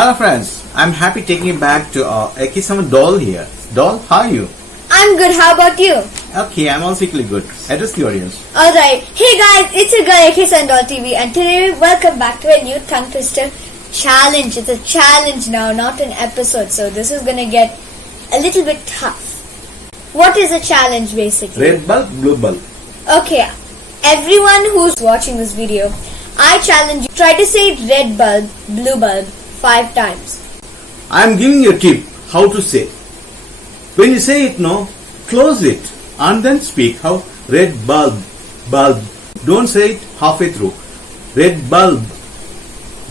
Hello friends, I'm happy taking you back to AK7DOLL here. Doll, how are you? I'm good, how about you? Okay, I'm also equally good. Address the audience. Alright, hey guys, it's your girl AK7DOLL TV and today welcome back to a new tongue twister challenge. It's a challenge now, not an episode, so this is gonna get a little bit tough. What is a challenge basically? Red bulb, blue bulb. Okay, everyone who's watching this video, I challenge you, try to say red bulb, blue bulb 5 times. I'm giving you a tip how to say. When you say it now, close it and then speak how red bulb, bulb. Don't say it halfway through. Red bulb,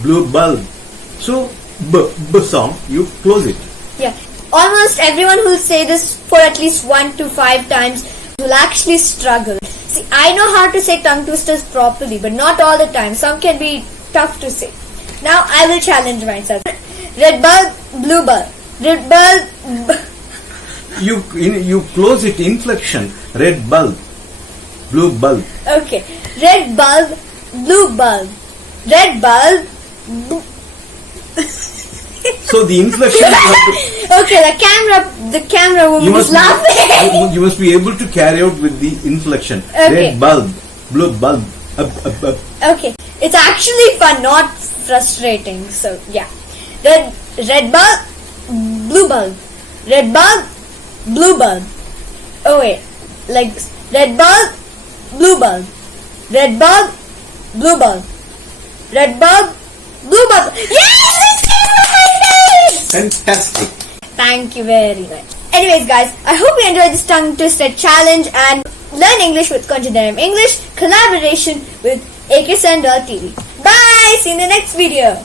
blue bulb. So, b sound, you close it. Yeah, almost everyone who'll say this for at least 1 to 5 times will actually struggle. See, I know how to say tongue twisters properly, but not all the time. Some can be tough to say. Now I will challenge myself. Red bulb, blue bulb. Red bulb. You close it inflection. Red bulb, blue bulb. Okay, red bulb, blue bulb. Red bulb. So the inflection. Okay, the camera woman is laughing. You must be able to carry out with the inflection. Okay. Red bulb, blue bulb. Okay, it's actually fun, not frustrating. So yeah, red bulb, blue bulb. Red bulb, blue bulb. Oh wait, like this. Red bulb, blue bulb. Red bulb, blue bulb. Red bulb, blue bulb. Yes, it's Fantastic. Thank you very much. Anyways guys, I hope you enjoyed this tongue twister challenge and learn English with Konjaneram English collaboration with AK7DOLL TV. Bye! See you in the next video.